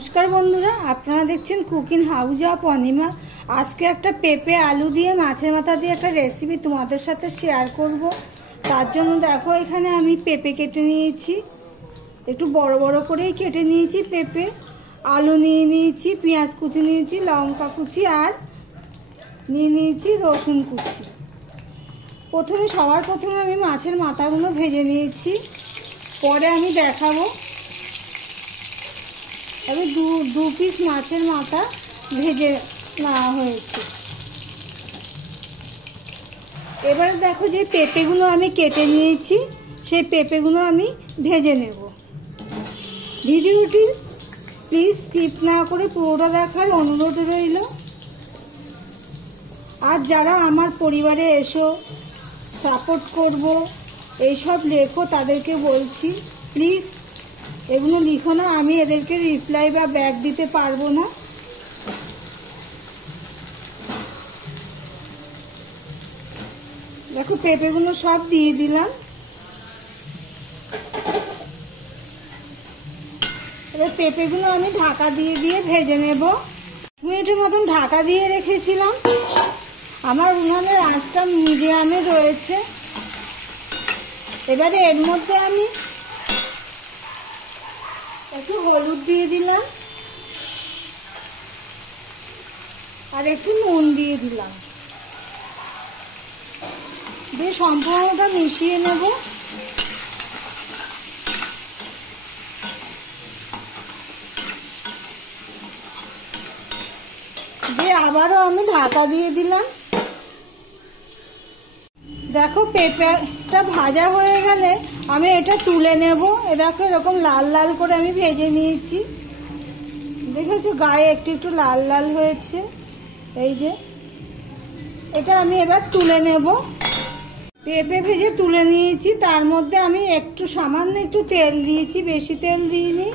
নমস্কার বন্ধুরা, আপনারা দেখছেন কুকিং হাউস অফ অনিমা। আজকে একটা পেঁপে আলু দিয়ে মাছের মাথা দিয়ে একটা রেসিপি তোমাদের সাথে শেয়ার করব। তার জন্য দেখো এখানে আমি পেঁপে কেটে নিয়েছি, একটু বড় বড় করেই কেটে নিয়েছি পেঁপে। আলু নিয়ে নিয়েছি, পেঁয়াজ কুচি নিয়েছি, লঙ্কা কুচি আর নিয়ে নিয়েছি রসুন কুচি। সবার প্রথমে আমি মাছের মাথাগুলো ভেজে নিয়েছি, পরে আমি দেখাবো। আমি দু পিস মাছের মাথা ভেজে নেওয়া হয়েছে। এবারে দেখো যে পেঁপেগুলো আমি কেটে নিয়েছি, সেই পেঁপেগুলো আমি ভেজে নেব। ভিডিওটি প্লিজ স্কিপ না করে পুরোটা দেখার অনুরোধ রইল। আর যারা আমার পরিবারে এসো সাপোর্ট করব এইসব লেখো, তাদেরকে বলছি প্লিজ এগুলো লিখো না, আমি এদেরকে রিপ্লাই বা ব্যাক দিতে পারবো না। দেখো পেঁপেগুলো সব দিয়ে দিলাম। এবার পেঁপেগুলো আমি ঢাকা দিয়ে দিয়ে ভেজে নেব। 2 মিনিটের মতন ঢাকা দিয়ে রেখেছিলাম। আমার উনানের আঁচটা মিডিয়ামে রয়েছে। এবারে এর মধ্যে আমি একটু হলুদ দিয়ে দিলাম আর একটু নুন দিয়ে দিলাম, দিয়ে সম্পূর্ণটা মিশিয়ে নেব। দিয়ে আবারও আমি ঢাকা দিয়ে দিলাম। দেখো পেঁপেটা ভাজা হয়ে গেলে আমি এটা তুলে নেব। দেখো এরকম লাল লাল করে আমি ভেজে নিয়েছি, দেখেছো গায়ে একটু একটু লাল লাল হয়েছে। এই যে এটা আমি এবার তুলে নেব। পেঁপে ভেজে তুলে নিয়েছি, তার মধ্যে আমি একটু সামান্য একটু তেল দিয়েছি, বেশি তেল দিইনি।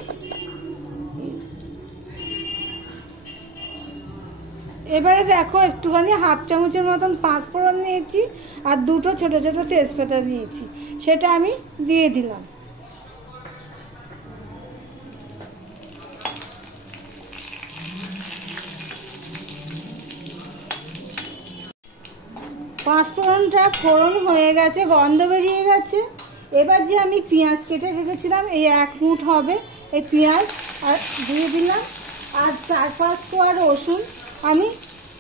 এবারে দেখো একটুখানি 1/2 চামচের মতন 5 ফোড়ন নিয়েছি আর 2টো ছোট ছোট তেজপাতা নিয়েছি, সেটা আমি দিয়ে দিলাম। পাঁচফোড়নটা ফোড়ন হয়ে গেছে, গন্ধ বেরিয়ে গেছে। এবার যে আমি পেঁয়াজ কেটে রেখেছিলাম, এই 1 মুঠ হবে এই পেঁয়াজ আর দিয়ে দিলাম। আর 4-5 কোয়া রসুন আমি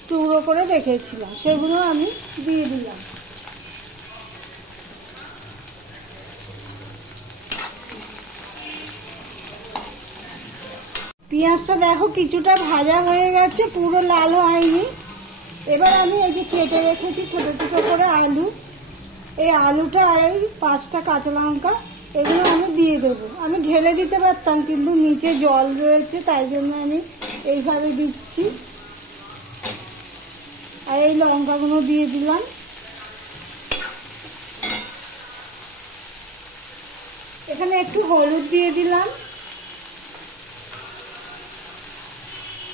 টুকরো করে রেখেছিলাম, সেগুলো আমি দিয়ে দিলাম। পেঁয়াজটা দেখো কিছুটা ভাজা হয়ে গেছে, পুরো লাল হয়নি। এবার আমি এই যে কেটে রেখেছি ছোট ছোট করে আলু, এই আলুটা আর এই 5টা কাঁচা লঙ্কা এগুলো আমি দিয়ে দেবো। আমি ঢেলে দিতে পারতাম, কিন্তু নিচে জল রয়েছে, তাই জন্য আমি এইভাবে দিচ্ছি। আর এই লঙ্কাগুলো দিয়ে দিলাম। এখানে একটু হলুদ দিয়ে দিলাম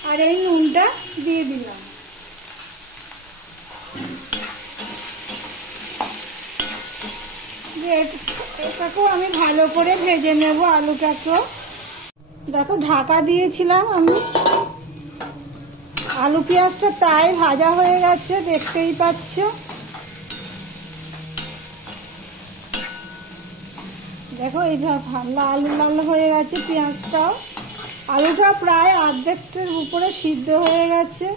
আর এই নুনটা দিয়ে দিলাম। এটাকেও আমি ভালো করে ভেজে নেব, আলুটাকেও। দেখো ঢাকা দিয়েছিলাম আমি, আলু পেঁয়াজটা প্রায় ভাজা হয়ে গেছে, দেখতেই পাচ্ছ। দেখো এই লাল লাল হয়ে গেছে পেঁয়াজটাও, আলুটা প্রায় অর্ধেকটার উপরে সিদ্ধ হয়ে গেছে।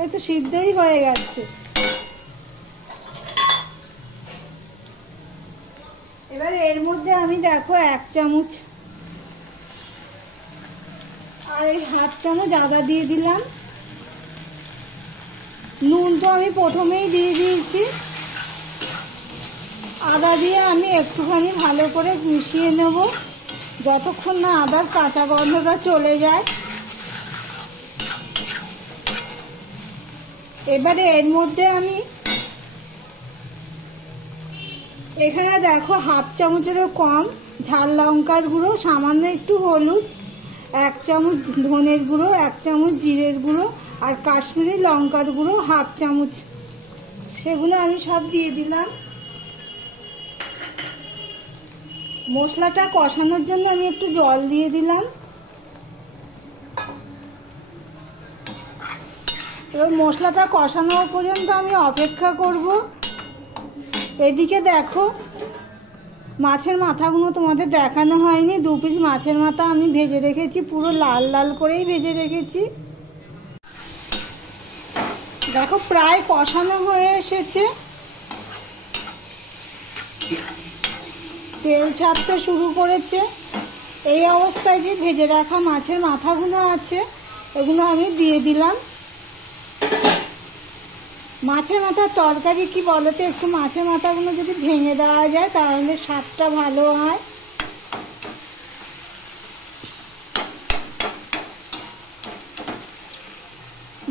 এই তো সিদ্ধই হয়ে গেছে। এবার এর মধ্যে আমি দেখো 1 চামচ আর এই 1/2 চামচ আদা দিয়ে দিলাম। নুন তো আমি প্রথমেই দিয়ে দিয়েছি। আদা দিয়ে আমি একটুখানি ভালো করে মিশিয়ে নেব, যতক্ষণ না আদার কাঁচা গন্ধটা চলে যায়। এবারে এর মধ্যে আমি এখানে দেখো 1/2 চামচেরও কম ঝাল লঙ্কার গুঁড়ো, সামান্য একটু হলুদ, 1 চামচ ধনের গুঁড়ো, 1 চামচ জিরের গুঁড়ো আর কাশ্মীরি লঙ্কার গুঁড়ো 1/2 চামচ, সেগুলো আমি সব দিয়ে দিলাম। মশলাটা কষানোর জন্য আমি একটু জল দিয়ে দিলাম। এবার মশলাটা কষানো পর্যন্ত আমি অপেক্ষা করব। এদিকে দেখো মাছের মাথাগুলো তোমাদের দেখানো হয়নি, 2 পিস মাছের মাথা আমি ভেজে রেখেছি, পুরো লাল লাল করেই ভেজে রেখেছি। দেখো প্রায় কষানো হয়ে এসেছে, তেল ছাড়তে শুরু করেছে। এই অবস্থায় যে ভেজে রাখা মাছের মাথাগুলো আছে এগুলো আমি দিয়ে দিলাম। মাছের মাথার তরকারি কি বলতে, একটু মাছের মাথাগুলো যদি ভেঙে দেওয়া যায় তাহলে স্বাদটা ভালো হয়।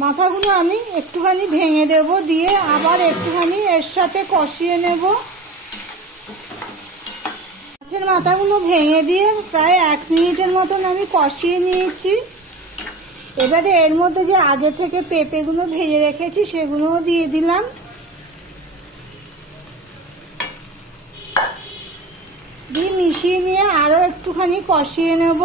মাথাগুলো আমি একটুখানি ভেঙে দেব, দিয়ে আবার একটুখানি এর সাথে কষিয়ে নেব। মাছের মাথাগুলো ভেঙে দিয়ে প্রায় 1 মিনিটের মতন আমি কষিয়ে নিয়েছি। এবারে এর মধ্যে যে আগে থেকে পেঁপেগুলো ভেজে রেখেছি সেগুলোও দিয়ে দিলাম। দিয়ে মিশিয়ে নিয়ে আরও একটুখানি কষিয়ে নেব।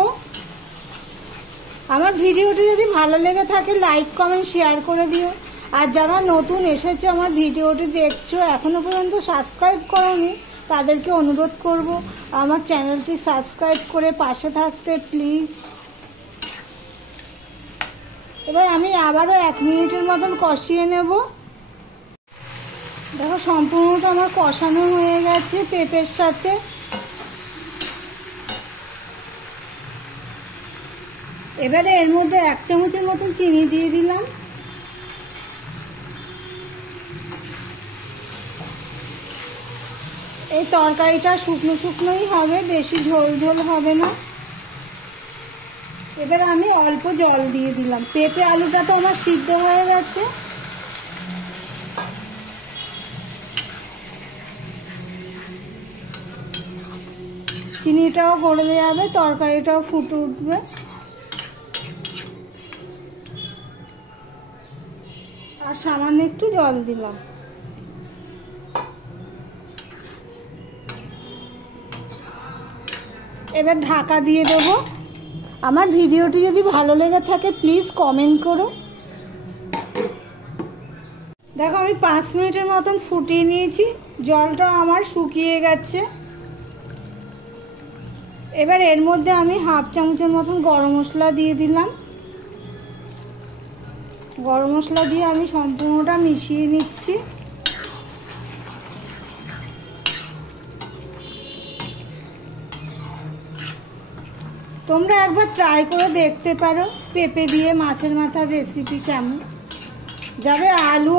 আমার ভিডিওটি যদি ভালো লেগে থাকে লাইক কমেন্ট শেয়ার করে দিও। আর যারা নতুন এসেছে আমার ভিডিওটি দেখছো এখনো পর্যন্ত সাবস্ক্রাইব করোনি তাদেরকে অনুরোধ করব আমার চ্যানেলটি সাবস্ক্রাইব করে পাশে থাকতে প্লিজ। এবার আমি আবারও 1 মিনিটের মতন কষিয়ে নেব। দেখো সম্পূর্ণটা আমার কষানো হয়ে গেছে পেঁপের সাথে। এবারে এর মধ্যে 1 চামচের মতন চিনি দিয়ে দিলাম। এই তরকারিটা শুকনো শুকনোই হবে, বেশি ঝোল ঝোল হবে না। এবার আমি অল্প জল দিয়ে দিলাম। পেঁপে আলুটা তো আমার সিদ্ধ হয়ে গেছে। চিনিটাও গলে যাবে, তরকারিটাও ফুটে উঠবে। আর সামান্য একটু জল দিলাম। এবার ঢাকা দিয়ে দেবো। আমার ভিডিওটি যদি ভালো লেগে থাকে প্লিজ কমেন্ট করো। দেখো আমি 5 মিনিটের মতন ফুটিয়ে নিয়েছি, জলটা আমার শুকিয়ে গেছে। এবার এর মধ্যে আমি 1/2 চামচের মতন গরম মশলা দিয়ে দিলাম। গরম মশলা দিয়ে আমি সম্পূর্ণটা মিশিয়ে নিচ্ছি। তোমরা একবার ট্রাই করে দেখতে পারো পেঁপে দিয়ে মাছের মাথার রেসিপি কেমন। যাদের আলু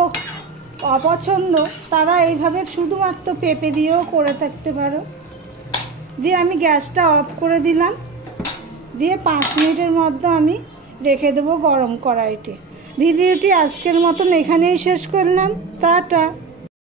অপছন্দ তারা এইভাবে শুধুমাত্র পেঁপে দিয়েও করে থাকতে পারো। দিয়ে আমি গ্যাসটা অফ করে দিলাম। দিয়ে 5 মিনিটের মধ্যে আমি রেখে দেবো গরম কড়াইতে। ভিডিওটি আজকের মতন এখানেই শেষ করলাম। টাটা।